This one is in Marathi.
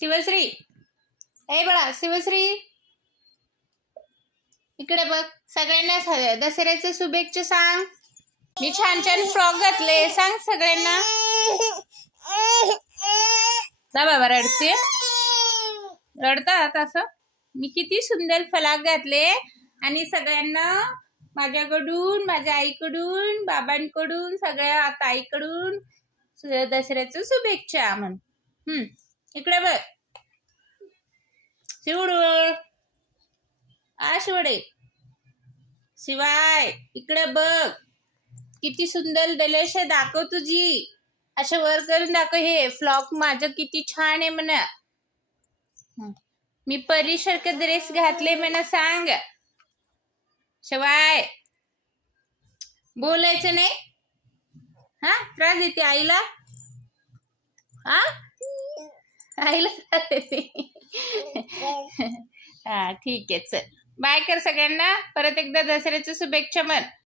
शिवश्री, ए बाळा शिवश्री, इकडे बघ. सगळ्यांना दसऱ्याच्या शुभेच्छा सांग. मी छान छान फ्रॉक घातले, सांग सगळ्यांना. जा बाबा, रडते, रडतात असं. मी किती सुंदर फ्रॉक घातले आणि सगळ्यांना माझ्याकडून, माझ्या आईकडून, बाबांकडून, सगळ्या ताईकडून दसऱ्याच्या शुभेच्छा म्हण. इकडे बघ शिवडू, शिवडे, शिवाय इकडे बघ. किती सुंदर ड्रेस दाखव तुझी. असं वर करून दाखव. हे फ्लॉक माझं किती छान आहे म्हणा. मी परीसारखं ड्रेस घातले म्हणा, सांग. शिवाय बोलायचं नाही. त्रास देते आईला. आईला त्रास देते. ठीक आहे, चल बाय कर सगळ्यांना. परत एकदा दसऱ्याच्या शुभेच्छा म्हण.